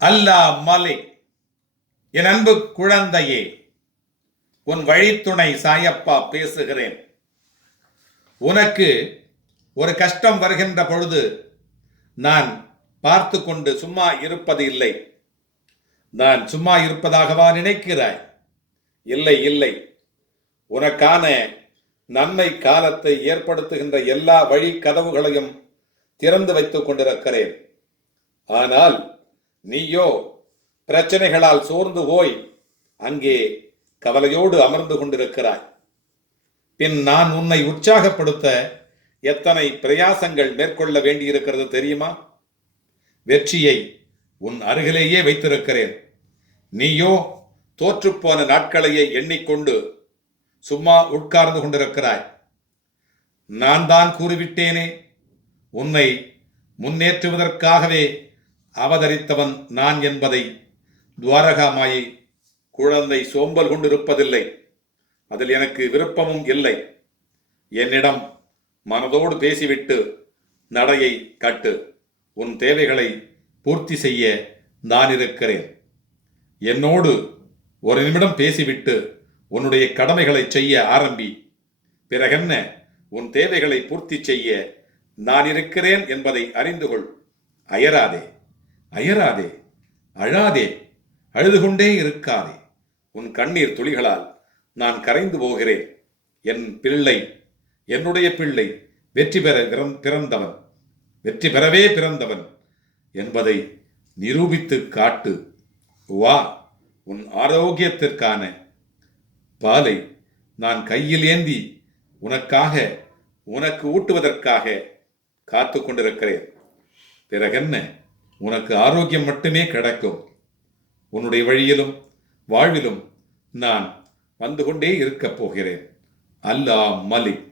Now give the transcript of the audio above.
அல்லாஹ் மலிக். என் அன்பு குழந்தையே, உன் வழித்துணை சாயப்பா பேசுகிறேன். உனக்கு ஒரு கஷ்டம் வருகின்ற பொழுது நான் பார்த்து கொண்டு சும்மா இருப்பது இல்லை. நான் சும்மா இருப்பதாகவா நினைக்கிறாய்? இல்லை இல்லை, உனக்கான நன்மை காலத்தை ஏற்படுத்துகின்ற எல்லா வழி கதவுகளையும் திறந்து வைத்துக் கொண்டிருக்கிறேன். ஆனால் நீயோ பிரச்சனைகளால் சோர்ந்து போய் அங்கே கவலையோடு அமர்ந்து கொண்டிருக்கிறாய். பின் நான் உன்னை உற்சாகப்படுத்த எத்தனை பிரயாசங்கள் மேற்கொள்ள வேண்டியிருக்கிறது தெரியுமா? வெற்றியை உன் அருகிலேயே வைத்திருக்கிறேன். நீயோ தோற்றுப்போன நாட்களையே எண்ணிக்கொண்டு சும்மா உட்கார்ந்து கொண்டிருக்கிறாய். நான் தான் கூறிவிட்டேனே, உன்னை முன்னேற்றுவதற்காகவே அவதரித்தவன் நான் என்பதை. துவாரகாமாயை குழந்தை சோம்பல் கொண்டிருப்பதில்லை. அதில் எனக்கு விருப்பமும் இல்லை. என்னிடம் மனதோடு பேசிவிட்டு நடையை கட்டு. உன் தேவைகளை பூர்த்தி செய்ய நான் இருக்கிறேன். என்னோடு ஒரு நிமிடம் பேசிவிட்டு உன்னுடைய கடமைகளை செய்ய ஆரம்பி. பிறகென்ன, உன் தேவைகளை பூர்த்தி செய்ய நான் இருக்கிறேன் என்பதை அறிந்து கொள். அயராதே, அயராதே, அழாதே, அழுது கொண்டே இருக்காதே. உன் கண்ணீர் துளிகளால் நான் கரைந்து போகிறேன். என் பிள்ளை, என்னுடைய பிள்ளை வெற்றி பெற பிறந்தவன், வெற்றி பெறவே பிறந்தவன் என்பதை நிரூபித்து காட்டு. வா, உன் ஆரோக்கியத்திற்கான பாலை நான் கையில் ஏந்தி உனக்காக, உனக்கு ஊட்டுவதற்காக காத்து கொண்டிருக்கிறேன். பிறகென்ன, உனக்கு ஆரோக்கியம் மட்டுமே கிடைக்கும். உன்னுடைய வழியிலும் வாழ்விலும் நான் வந்து கொண்டே இருக்கப் போகிறேன். அல்லாஹ் மலிக்.